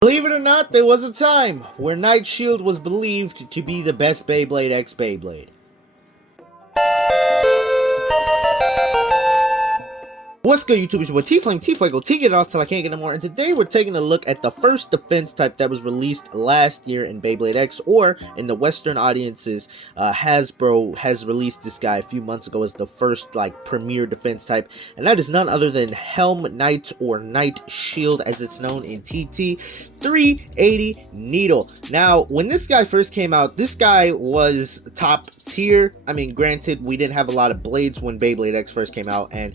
Believe it or not, there was a time where Knight Sheild was believed to be the best Beyblade x Beyblade. What's good, YouTube? It's your boy T-Flame, T-Fuego, T get it off till I can't get no more. And today we're taking a look at the first defense type that was released last year in Beyblade X, or in the Western audiences. Hasbro has released this guy a few months ago as the first premier defense type, and that is none other than Helm Knight, or Knight Sheild as it's known in TT 380 Needle. Now, when this guy first came out, this guy was top tier. I mean, granted, we didn't have a lot of blades when Beyblade X first came out, and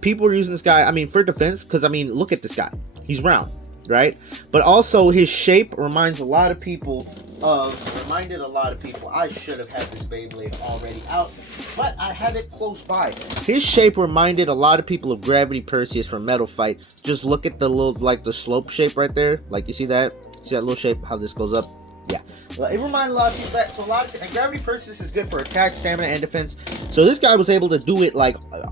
people were using this guy, I mean, for defense, because, I mean, look at this guy. He's round, right? But also, his shape reminded a lot of people, I should have had this Beyblade already out, but I had it close by. His shape reminded a lot of people of Gravity Perseus from Metal Fight. Just look at the little, the slope shape right there. Like, you see that? See that little shape, how this goes up? Yeah, well, it reminded a lot of people that. So and Gravity Perseus is good for attack, stamina, and defense. So this guy was able to do it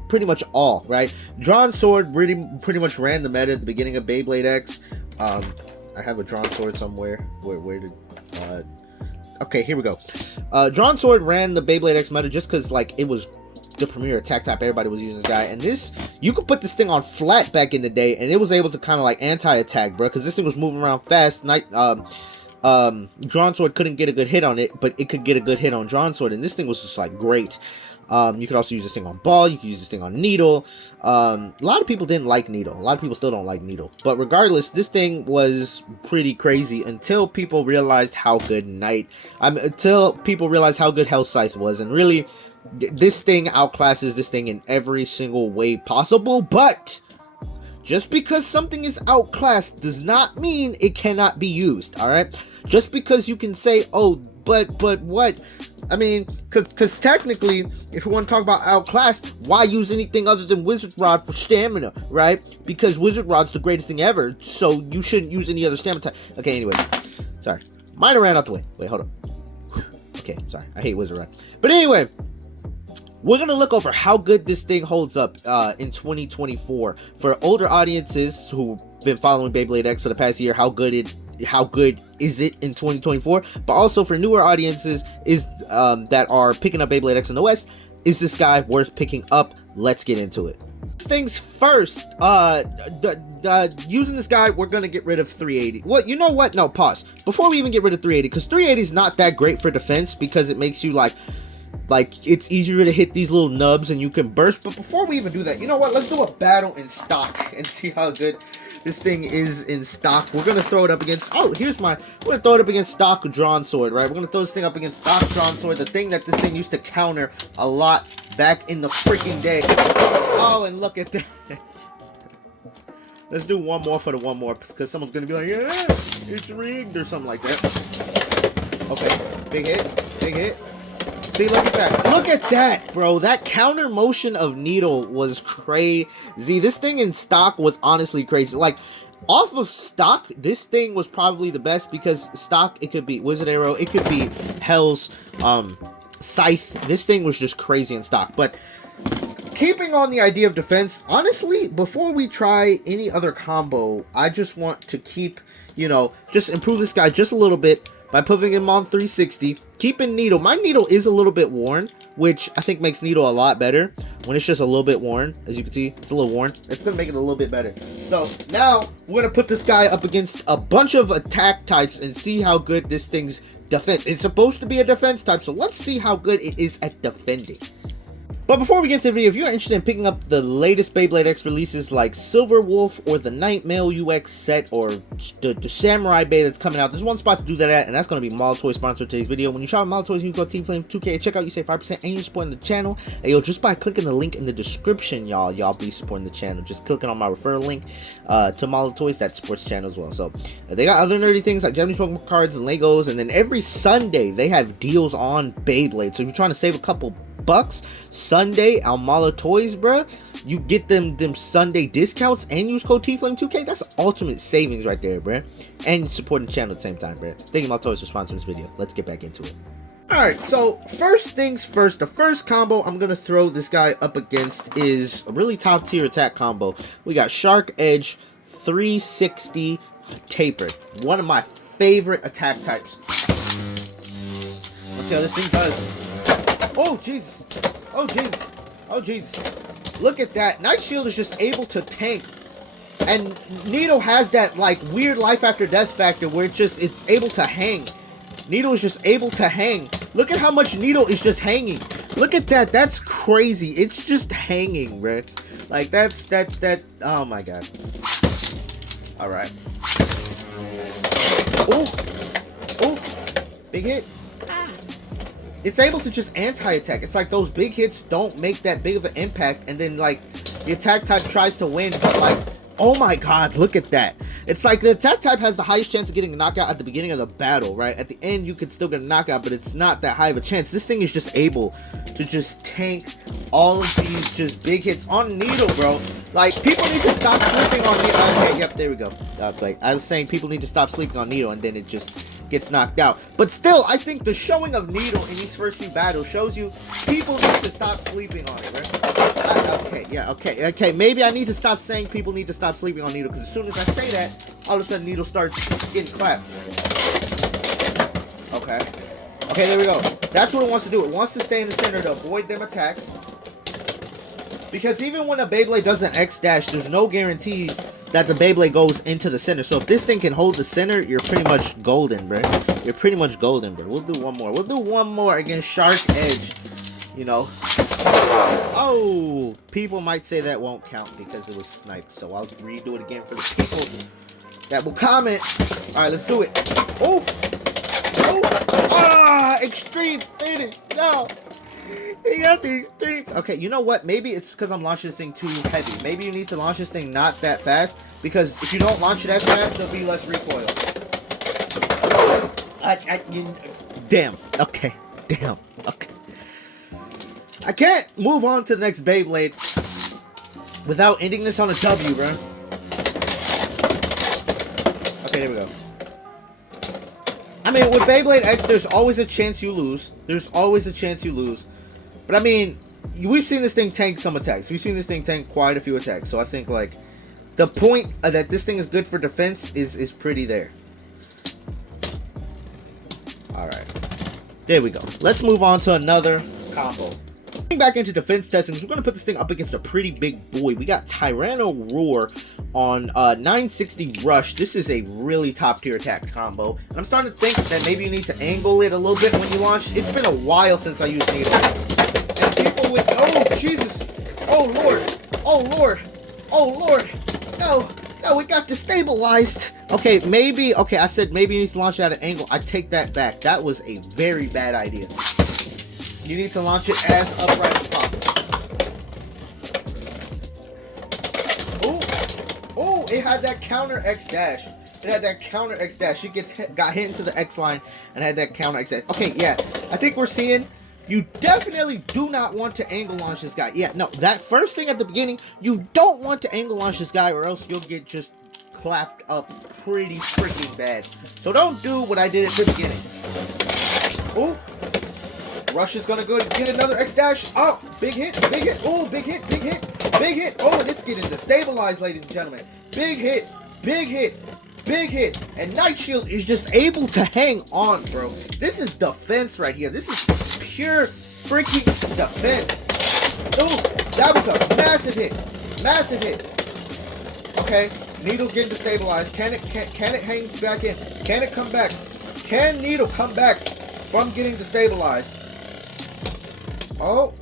pretty much all, right? Drawn Sword pretty much ran the meta at the beginning of Beyblade X. I have a Drawn Sword somewhere. Where did okay, here we go. Drawn Sword ran the Beyblade X meta just because it was the premier attack type. Everybody was using this guy, and you could put this thing on flat back in the day, and it was able to kind of anti-attack, bro, because this thing was moving around fast. Drawn Sword couldn't get a good hit on it, but it could get a good hit on Drawn Sword, and this thing was just great. You could also use this thing on ball. You could use this thing on needle. A lot of people didn't like needle. A lot of people still don't like needle, but regardless, this thing was pretty crazy until people realized how good until people realized how good Hell Scythe was, and really, this thing outclasses this thing in every single way possible. But just because something is outclassed does not mean it cannot be used, alright? Just because you can say, oh, but what? I mean, because technically, if you want to talk about outclassed, why use anything other than Wizard Rod for stamina, right? Because Wizard Rod's the greatest thing ever, so you shouldn't use any other stamina type. Okay, anyway, sorry. Mine ran out the way. Wait, hold on. Okay, sorry. I hate Wizard Rod. But anyway, we're going to look over how good this thing holds up in 2024. For older audiences who've been following Beyblade X for the past year, how good is it in 2024? But also for newer audiences that are picking up Beyblade X in the West, is this guy worth picking up? Let's get into it. First things first, using this guy, we're going to get rid of 380. Well, you know what? No, pause. Before we even get rid of 380, because 380 is not that great for defense because it makes you it's easier to hit these little nubs and you can burst. But before we even do that, you know what? Let's do a battle in stock and see how good this thing is in stock. We're going to throw it up against, we're going to throw it up against stock Drawn Sword, right? We're going to throw this thing up against stock Drawn Sword, the thing that this thing used to counter a lot back in the freaking day. Oh, and look at that. Let's do one more for the one more, because someone's going to be like, yeah, it's rigged or something like that. Okay, big hit. See, look at that. Look at that, bro. That counter motion of needle was crazy. This thing in stock was honestly crazy. Off of stock, this thing was probably the best, because stock, it could be Wizard Arrow, it could be Hell's Scythe. This thing was just crazy in stock. But keeping on the idea of defense, honestly, before we try any other combo, I just want to keep, just improve this guy just a little bit by putting him on 360, keeping needle. My needle is a little bit worn, which I think makes needle a lot better when it's just a little bit worn. As you can see, it's a little worn. It's going to make it a little bit better. So now we're going to put this guy up against a bunch of attack types and see how good this thing's defense. It's supposed to be a defense type, so let's see how good it is at defending. But before we get into the video, if you're interested in picking up the latest Beyblade X releases like Silver Wolf or the Nightmail UX set or the Samurai Bay that's coming out, there's one spot to do that at, and that's going to be Molotov sponsor today's video. When you shop at Molotov, you go T-Flame2K at checkout, you save 5%, and you're supporting the channel. And just by clicking the link in the description, y'all be supporting the channel. Just clicking on my referral link to Molotov, that supports the channel as well. So they got other nerdy things like Japanese Pokemon cards and Legos, and then every Sunday they have deals on Beyblade. So if you're trying to save a couple bucks Sunday on Molotov, bruh, you get them Sunday discounts and use code T-Flame2K. That's ultimate savings right there, bruh, and supporting the channel at the same time, bruh. Thank you, Molotov, for sponsoring this video. Let's get back into it. Alright, so first things first, the first combo I'm gonna throw this guy up against is a really top tier attack combo. We got Shark Edge 360 Tapered. One of my favorite attack types. Let's see how this thing does. Oh, Jesus. Oh, Jesus. Oh, Jesus. Look at that. Knight Sheild is just able to tank. And Needle has that, like, weird life after death factor where it's able to hang. Needle is just able to hang. Look at how much Needle is just hanging. Look at that. That's crazy. It's just hanging, bro. Like, oh, my God. All right. Oh. Oh. Big hit. It's able to just anti-attack. It's like those big hits don't make that big of an impact. And then, like, the attack type tries to win. But, like, oh my God, look at that. It's like the attack type has the highest chance of getting a knockout at the beginning of the battle, right? At the end, you could still get a knockout, but it's not that high of a chance. This thing is just able to just tank all of these just big hits on Needle, bro. Like, people need to stop sleeping on Needle. Okay, yep, there we go. Like, I was saying people need to stop sleeping on Needle, and then it just gets knocked out. But still, I think the showing of Needle in these first few battles shows you people need to stop sleeping on it, right? Okay, yeah, okay. Maybe I need to stop saying people need to stop sleeping on Needle, because as soon as I say that, all of a sudden Needle starts getting clapped. Okay. Okay, there we go. That's what it wants to do. It wants to stay in the center to avoid them attacks. Because even when a Beyblade does an X dash, there's no guarantees that the Beyblade goes into the center. So if this thing can hold the center, you're pretty much golden, bro. You're pretty much golden, bro. We'll do one more. We'll do one more against Shark Edge. You know. Oh, people might say that won't count because it was sniped. So I'll redo it again for the people that will comment. All right, let's do it. Oh, oh, ah, extreme finish. No. He got the extreme. Okay, you know what? Maybe it's because I'm launching this thing too heavy. Maybe you need to launch this thing not that fast, because if you don't launch it as fast, there'll be less recoil. Damn. Okay. Damn. Okay. I can't move on to the next Beyblade without ending this on a W, bro. Okay, there we go. I mean, with Beyblade X, there's always a chance you lose. There's always a chance you lose. But I mean, we've seen this thing tank some attacks. We've seen this thing tank quite a few attacks. So I think, like, the point that this thing is good for defense is pretty there. Alright. There we go. Let's move on to another combo. Getting back into defense testing, we're going to put this thing up against a pretty big boy. We got Tyranno Roar on 960 Rush. This is a really top tier attack combo. And I'm starting to think that maybe you need to angle it a little bit when you launch. It's been a while since I used Needle. And people with, oh Jesus, oh Lord, oh Lord, oh Lord, no, it got destabilized. Okay, maybe, okay, I said maybe you need to launch it at an angle. I take that back. That was a very bad idea. You need to launch it as upright as possible. Oh, it had that counter X dash. It had that counter X dash. It got hit into the X line and had that counter X dash. Okay, yeah. I think we're seeing you definitely do not want to angle launch this guy. Yeah, no, that first thing at the beginning, you don't want to angle launch this guy or else you'll get just clapped up pretty freaking bad. So don't do what I did at the beginning. Oh. Rush is gonna go get another X dash. Oh, big hit, big hit. Oh, big hit, big hit, big hit. Oh, and it's getting destabilized, ladies and gentlemen. Big hit, big hit, big hit. And Knight Sheild is just able to hang on, bro. This is defense right here. This is pure freaking defense. Oh, that was a massive hit. Massive hit. Okay, Needle's getting destabilized. Can it hang back in? Can it come back? Can Needle come back from getting destabilized? Oh,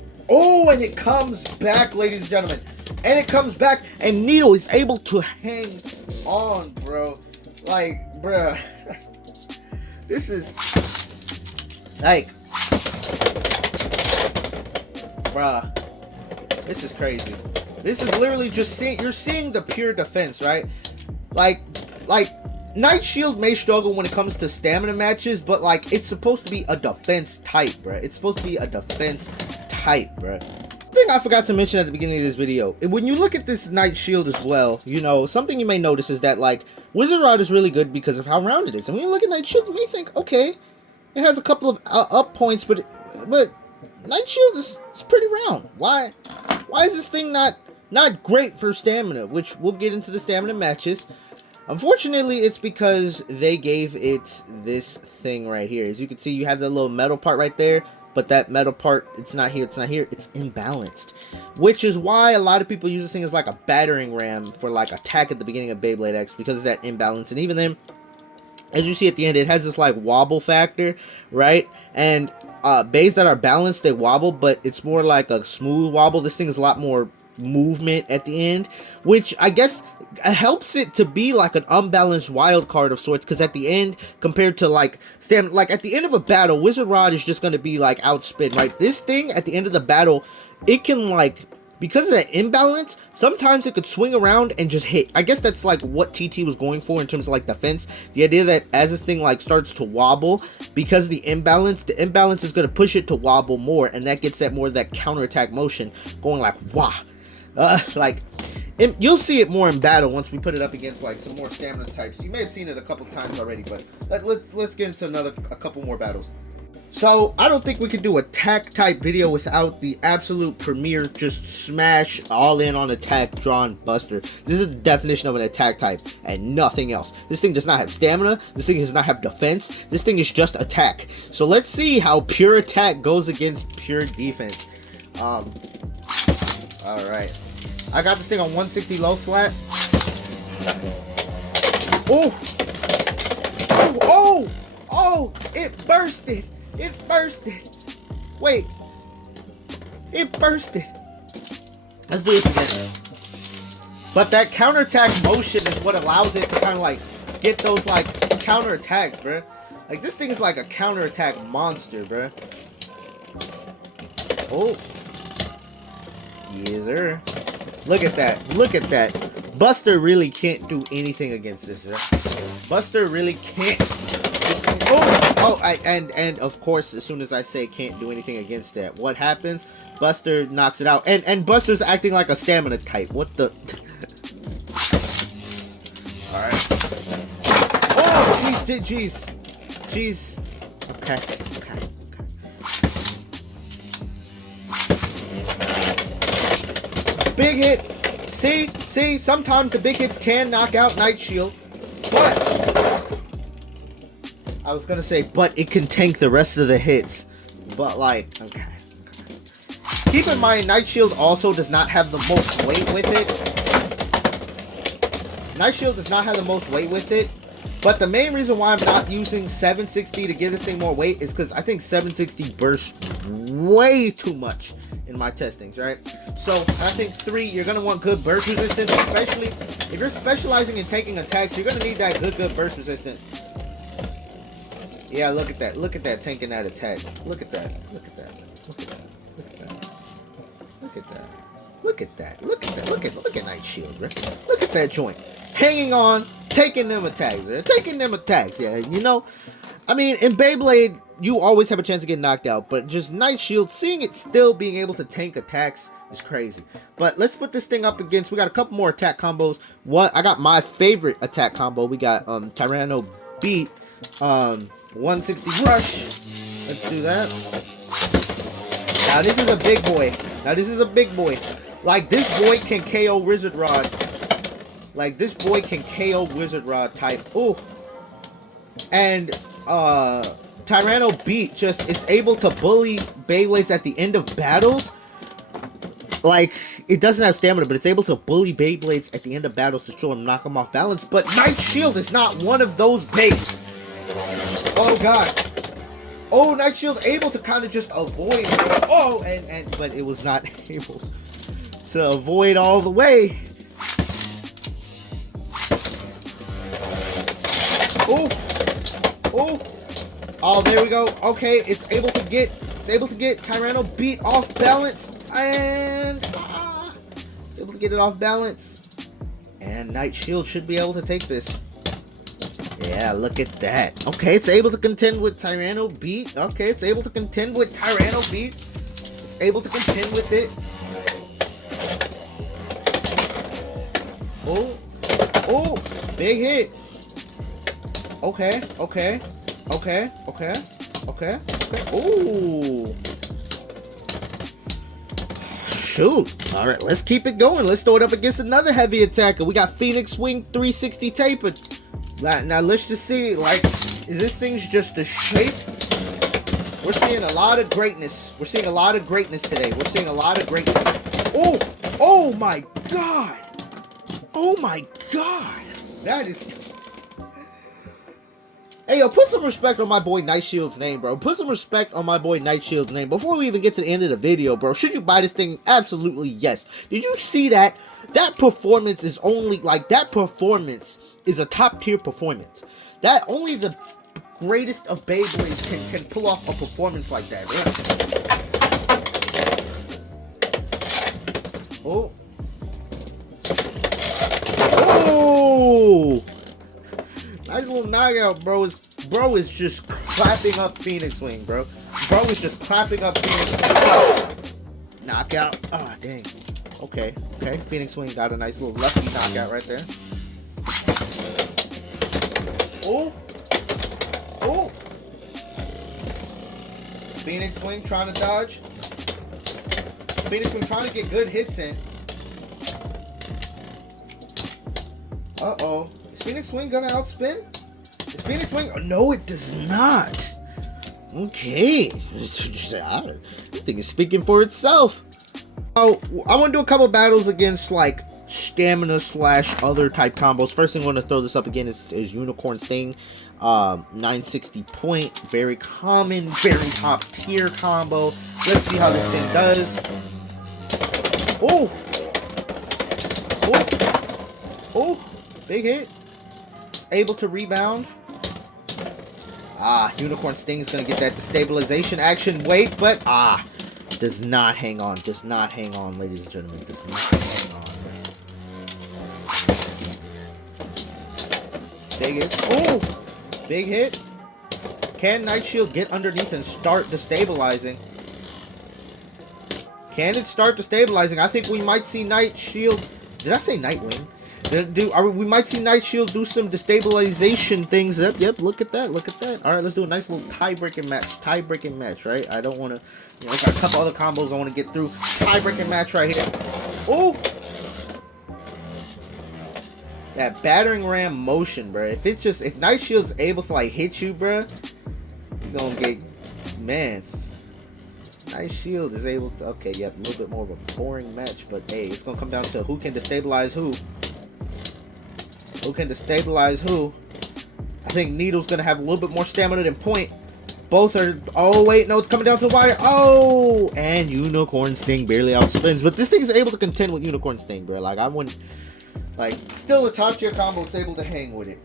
and it comes back, ladies and gentlemen. And it comes back, and Needle is able to hang on, bro. Like, bruh. This is, like, bruh. This is crazy. This is literally just you're seeing the pure defense, right? Like, Knight Sheild may struggle when it comes to stamina matches, but, like, it's supposed to be a defense type, bro. It's supposed to be a defense type, bro. Thing I forgot to mention at the beginning of this video, when you look at this Knight Sheild as well, you know, something you may notice is that, like, Wizard Rod is really good because of how round it is. And when you look at Knight Sheild, you may think, okay, it has a couple of up points, but Knight Sheild is pretty round. Why is this thing not great for stamina? Which we'll get into the stamina matches. Unfortunately, it's because they gave it this thing right here. As you can see, you have that little metal part right there, but that metal part, it's not here, it's not here, it's imbalanced. Which is why a lot of people use this thing as like a battering ram for like attack at the beginning of Beyblade X, because of that imbalance. And even then, as you see at the end, it has this like wobble factor, right? And bays that are balanced, they wobble, but it's more like a smooth wobble. This thing is a lot more movement at the end, which I guess helps it to be like an unbalanced wild card of sorts, because at the end, compared to like at the end of a battle, Wizard Rod is just going to be like outspin, right? This thing at the end of the battle, it can like, because of that imbalance, sometimes it could swing around and just hit. I guess that's like what TT was going for in terms of like defense. The idea that as this thing like starts to wobble, because of the imbalance is going to push it to wobble more, and that gets that more of that counterattack motion going like wah. You'll see it more in battle once we put it up against like some more stamina types. You may have seen it a couple times already, but let's get into a couple more battles. So I don't think we could do a attack type video without the absolute premier, just smash all in on attack drawn Buster. This is the definition of an attack type and nothing else. This thing does not have stamina. This thing does not have defense. This thing is just attack. So let's see how pure attack goes against pure defense. All right. I got this thing on 160 low flat. Oh! Oh! Oh! Oh! It bursted! It bursted! Wait. It bursted. Let's do this again. But that counterattack motion is what allows it to kind of like get those like counterattacks, bruh. Like this thing is like a counterattack monster, bruh. Oh. Yes, sir. Look at that. Look at that. Buster really can't do anything against this. Buster really can't. And of course, as soon as I say can't do anything against that, what happens? Buster knocks it out. And Buster's acting like a stamina type. What the? Alright. Oh, jeez. Jeez. Okay. Big hit. See, sometimes the big hits can knock out Knight Sheild, but I was gonna say, but it can tank the rest of the hits. But like, okay. Keep in mind, Knight Sheild also does not have the most weight with it. Knight Sheild does not have the most weight with it. But the main reason why I'm not using 760 to give this thing more weight is because I think 760 bursts way too much in my testings, right? So I think 3, you're going to want good burst resistance, especially if you're specializing in taking attacks. You're going to need that good burst resistance. Yeah, look at that. Look at that tanking that attack. Look at that. Look at that. Look at that. Look at that. Look at that. Look at that. Look at that. Look at Knight Sheild, right? Look at that joint. Hanging on, taking them attacks, right? Taking them attacks, yeah. You know, I mean, in Beyblade, you always have a chance to get knocked out, but just Knight Sheild, seeing it still being able to tank attacks is crazy. But let's put this thing up against, we got a couple more attack combos. I got my favorite attack combo. We got Tyranno beat 160 rush. Let's do that. Now this is a big boy. Like this boy can KO Wizard Rod. Like this boy can KO Wizard Rod type. Ooh. And Tyranno beat, just it's able to bully Beyblades at the end of battles. Like, it doesn't have stamina, but it's able to bully Beyblades at the end of battles to show them, knock them off balance. But Knight Sheild is not one of those bays. Oh god. Oh, Knight Sheild able to kind of just avoid. Oh, but it was not able to avoid all the way. Oh. Oh. Oh, there we go. Okay, it's able to get Tyranno beat off balance, and it's able to get it off balance. And Knight Sheild should be able to take this. Yeah, look at that. Okay, it's able to contend with Tyranno beat. Okay, it's able to contend with Tyranno beat. It's able to contend with it. Oh, oh, big hit. Okay. shoot. All right, let's keep it going. Let's throw it up against another heavy attacker. We got Phoenix Swing 360 tapered. Now let's just see, like, is this thing's just a shape? We're seeing a lot of greatness. We're seeing a lot of greatness today. We're seeing a lot of greatness. Oh, oh my God. Oh my God. That is... Hey, yo, put some respect on my boy Knight Shield's name, bro. Put some respect on my boy Knight Shield's name. Before we even get to the end of the video, bro, should you buy this thing? Absolutely, yes. Did you see that? That performance is only, like, that performance is a top-tier performance. That only the greatest of Beyblades can pull off a performance like that, bro. Oh. Oh! Nice little knockout, bro. Bro is just clapping up Phoenix Wing, bro. Bro is just clapping up Phoenix Wing. Knockout. Ah, dang. Okay. Okay. Phoenix Wing got a nice little lucky knockout right there. Oh. Oh. Phoenix Wing trying to dodge. Phoenix Wing trying to get good hits in. Uh-oh. Is Phoenix Wing gonna outspin? Is Phoenix Wing? Oh, no, it does not. Okay. This thing is speaking for itself. Oh, I want to do a couple battles against, like, stamina / other type combos. First thing I want to throw this up again is Unicorn Sting. 960 point. Very common, very top tier combo. Let's see how this thing does. Oh! Oh! Oh! Big hit. It's able to rebound. Ah, Unicorn Sting is going to get that destabilization action. Wait, but does not hang on. Does not hang on, ladies and gentlemen. Does not hang on. Big hit. Oh! Big hit. Can Knight Sheild get underneath and start destabilizing? Can it start destabilizing? I think we might see Knight Sheild. Did I say Nightwing? We might see Knight Sheild do some destabilization things. Yep, look at that, look at that. All right, let's do a nice little tie-breaking match, right? I don't want to, you know, I've got a couple other combos I want to get through. Tie-breaking match right here. Oh! That battering ram motion, bro. If Knight Shield's able to, like, hit you, bro, you're gonna get, man. Knight Sheild is able to, okay, yep, a little bit more of a boring match, but hey, it's gonna come down to who can destabilize who. Who can destabilize who? I think Needle's gonna have a little bit more stamina than Point. Both are. Oh wait, no, it's coming down to the wire. Oh, and Unicorn Sting barely outspins, but this thing is able to contend with Unicorn Sting, bro. Like I wouldn't. Like still a top tier combo. It's able to hang with it.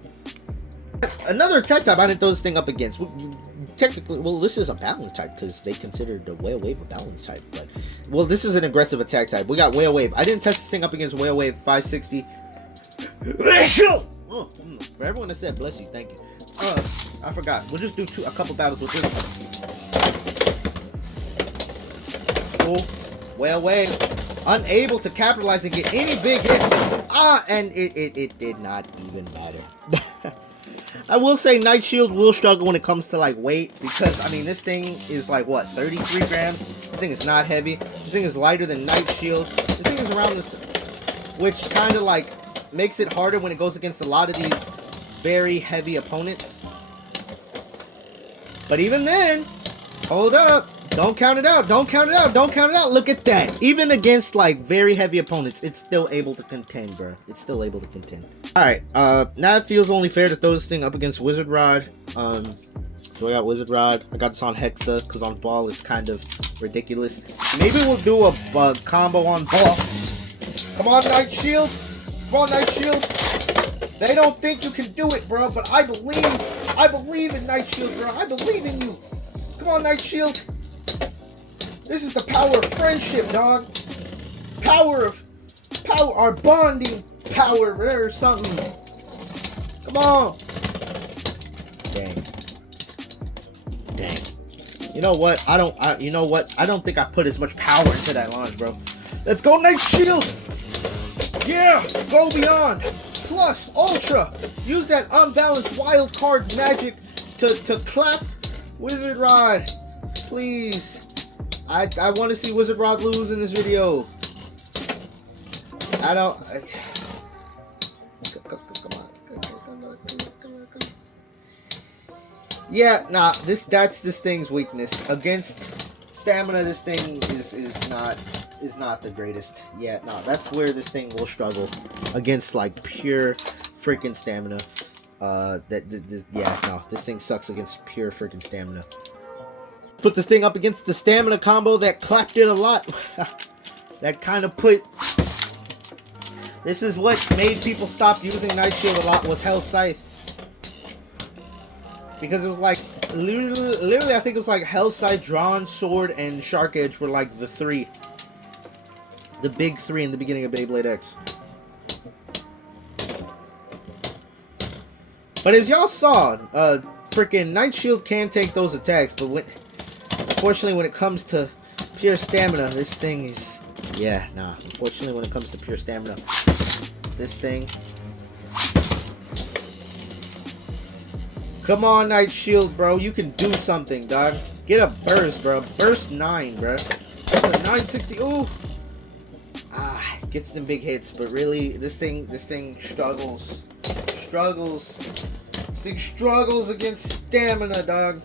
Another attack type I didn't throw this thing up against. Technically, well, this is a balance type because they considered the Whale Wave a balance type. But well, this is an aggressive attack type. We got Whale Wave. I didn't test this thing up against Whale Wave 560. Oh, for everyone that said bless you, thank you. I forgot. We'll just do a couple battles with this one. Oh, Whale Wave. Unable to capitalize and get any big hits. And it did not even matter. I will say Knight Sheild will struggle when it comes to like weight because I mean this thing is like what 33 grams. This thing is not heavy. This thing is lighter than Knight Sheild. This thing is around this, which kind of like makes it harder when it goes against a lot of these very heavy opponents. But even then, hold up. Don't count it out. Don't count it out. Don't count it out. Look at that. Even against like very heavy opponents, it's still able to contend, bro. It's still able to contend. All right. Now it feels only fair to throw this thing up against Wizard Rod. So I got Wizard Rod. I got this on Hexa because on Ball it's kind of ridiculous. Maybe we'll do a combo on Ball. Come on, Knight Sheild. Come on, Knight Sheild. They don't think you can do it, bro, but I believe. I believe in Knight Sheild, bro. I believe in you. Come on, Knight Sheild. This is the power of friendship, dog. Power, our bonding power, or something. Come on. Dang. You know what? you know what? I don't think I put as much power into that launch, bro. Let's go, Knight Sheild. Yeah, go beyond. Plus, Ultra. Use that unbalanced wild card magic to clap Wizard Rod. Please. I want to see Wizard Rod lose in this video. I don't. Come on. Yeah, nah. That's this thing's weakness. Against stamina, this thing is not the greatest. Yeah, nah. That's where this thing will struggle against like pure freaking stamina. Yeah, no. This thing sucks against pure freaking stamina. Put this thing up against the stamina combo that clapped it a lot. That kind of put... This is what made people stop using Knight Sheild a lot, was Hell Scythe. Because it was like... Literally, I think it was like Hell Scythe, Drawn Sword, and Shark Edge were like the three. The big three in the beginning of Beyblade X. But as y'all saw, freaking Knight Sheild can take those attacks, but unfortunately when it comes to pure stamina, this thing is... Yeah, nah. Unfortunately when it comes to pure stamina, this thing... Come on, Knight Sheild, bro. You can do something, dog. Get a burst, bro. Burst 9, bro. That's a 960. Ooh. Gets some big hits, but really, this thing struggles. This thing struggles against stamina, dog.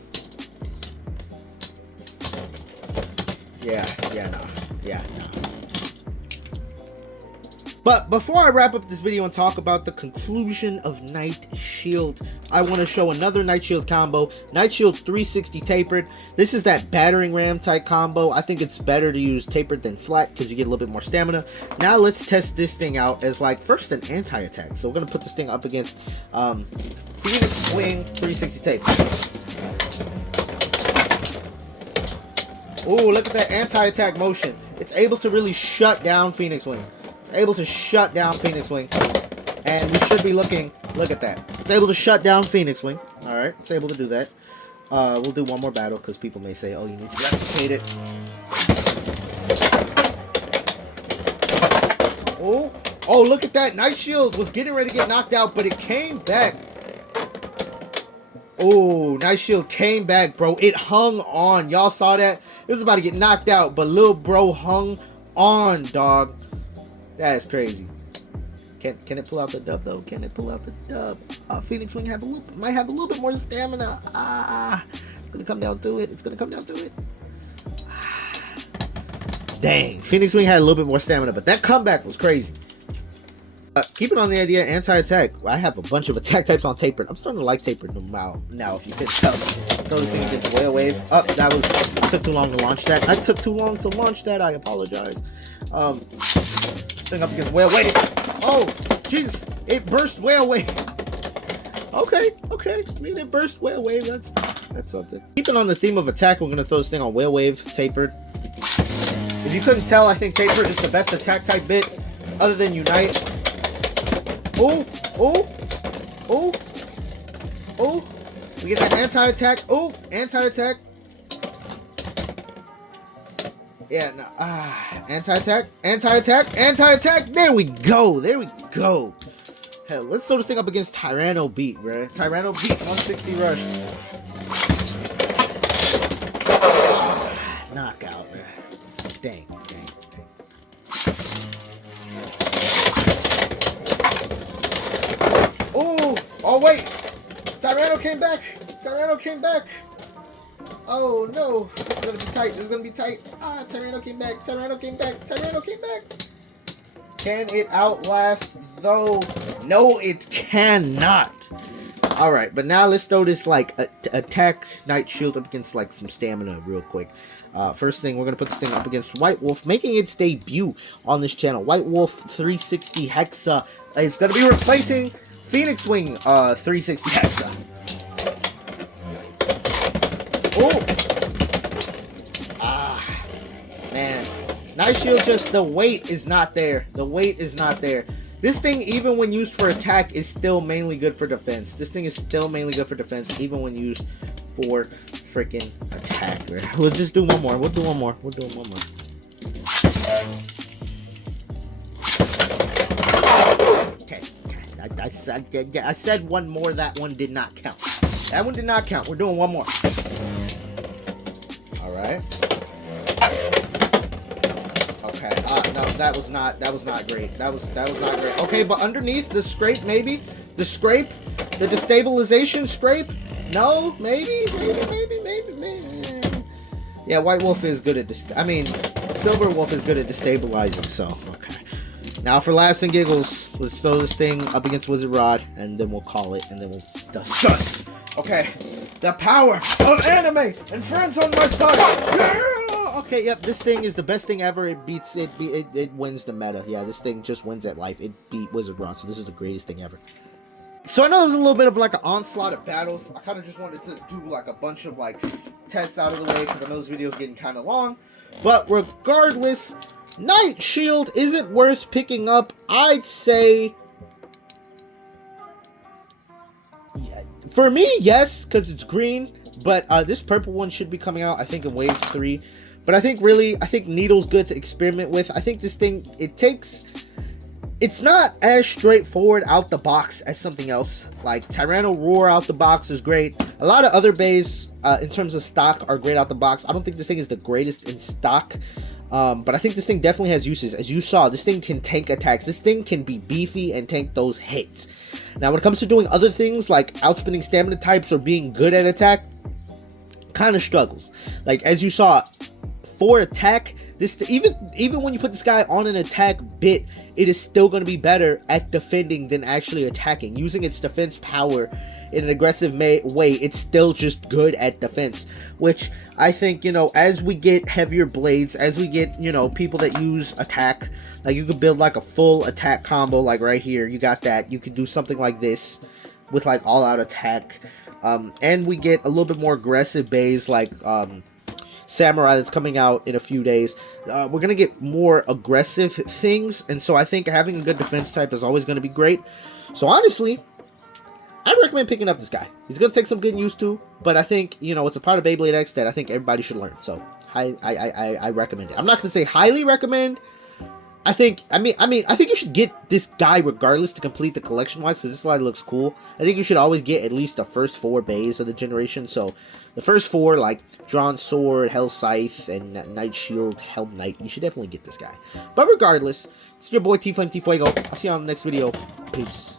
Yeah, no. But before I wrap up this video and talk about the conclusion of Knight Sheild, I want to show another Knight Sheild combo. Knight Sheild 360 tapered. This is that battering ram type combo. I think it's better to use tapered than flat because you get a little bit more stamina. Now let's test this thing out as like first an anti-attack. So we're going to put this thing up against Phoenix Swing 360 tape. Oh, look at that anti-attack motion. It's able to really shut down Phoenix Wing. Able to shut down Phoenix Wing, and we should be looking. Look at that. It's able to shut down Phoenix Wing. All right, it's able to do that. We'll do one more battle because people may say, "Oh, you need to replicate it." Oh, look at that! Knight Sheild was getting ready to get knocked out, but it came back. Oh, Knight Sheild came back, bro. It hung on. Y'all saw that? It was about to get knocked out, but little bro hung on, dog. That is crazy. Can it pull out the dub though? Can it pull out the dub? Phoenix Wing might have a little bit more stamina. It's gonna come down to it. It's gonna come down to it. Dang, Phoenix Wing had a little bit more stamina, but that comeback was crazy. Keep it on the idea, anti-attack. I have a bunch of attack types on tapered. I'm starting to like tapered now, if you can tell. Throw this thing against Whale Wave. That took too long to launch that. I took too long to launch that. I apologize. Thing up against Whale Wave. Oh, Jesus! It burst Whale Wave. Okay. I mean, it burst Whale Wave. That's something. Keeping on the theme of attack, we're gonna throw this thing on Whale Wave, tapered. If you couldn't tell, I think tapered is the best attack type bit, other than Unite. Oh! We get that anti-attack. Oh, anti-attack. Yeah, no. Anti-attack. There we go. Hell, let's throw this thing up against Tyranno Beat, bro. Tyranno Beat 160 rush. Knockout, bro. Dang. Oh wait. Tyranno came back. Oh no, this is gonna be tight. Tyranno came back. Can it outlast though? No, it cannot. Alright, but now let's throw this like attack Knight Sheild up against like some stamina real quick. First thing, we're gonna put this thing up against White Wolf, making its debut on this channel. White Wolf 360 Hexa is gonna be replacing Phoenix Wing 360 Hexa. Man, Knight Sheild, just the weight is not there. This thing, even when used for attack, is still mainly good for defense. Even when used for freaking attack. We'll just do one more. Okay. I said one more. That one did not count. We're doing one more. Alright. Okay. Okay. No, that was not great. That was not great. Okay, but underneath the scrape, maybe the scrape, the destabilization scrape. No, maybe. Yeah, White Wolf is good at Silver Wolf is good at destabilizing. So okay. Now for laughs and giggles, let's throw this thing up against Wizard Rod, and then we'll call it, and then we'll discuss. Okay, the power of anime and friends on my side. Yeah! Okay, yep, this thing is the best thing ever. It beats it. It wins the meta. Yeah, this thing just wins at life. It beat Wizard Rod, so this is the greatest thing ever. So I know there was a little bit of like an onslaught of battles. I kind of just wanted to do like a bunch of like tests out of the way because I know this video is getting kind of long. But regardless, Knight Sheild, is it worth picking up? I'd say, yeah, for me, yes, because it's green. But this purple one should be coming out, I think, in wave 3. But I think Needle's good to experiment with. I think this thing, it's not as straightforward out the box as something else. Like Tyranno Roar out the box is great. A lot of other bays in terms of stock are great out the box. I don't think this thing is the greatest in stock. But I think this thing definitely has uses. As you saw, this thing can tank attacks. This thing can be beefy and tank those hits. Now, when it comes to doing other things like outspinning stamina types or being good at attack, kind of struggles. Like, as you saw, for attack, even when you put this guy on an attack bit, it is still going to be better at defending than actually attacking. Using its defense power in an aggressive way, it's still just good at defense. Which I think, as we get heavier blades, as we get, people that use attack, like you could build like a full attack combo, like right here, you got that. You could do something like this with like all out attack. And we get a little bit more aggressive bays like Samurai that's coming out in a few days. We're going to get more aggressive things, and so I think having a good defense type is always going to be great. So honestly, I recommend picking up this guy. He's going to take some getting used to, but I think, it's a part of Beyblade X that I think everybody should learn. So I recommend it. I'm not going to say highly recommend. I think you should get this guy regardless to complete the collection-wise, because this slide looks cool. I think you should always get at least the first 4 bays of the generation. So the first 4, like Drawn Sword, Hell Scythe, and Knight Sheild, Helm Knight, you should definitely get this guy. But regardless, it's your boy T-Flame T-Fuego. I'll see you on the next video. Peace.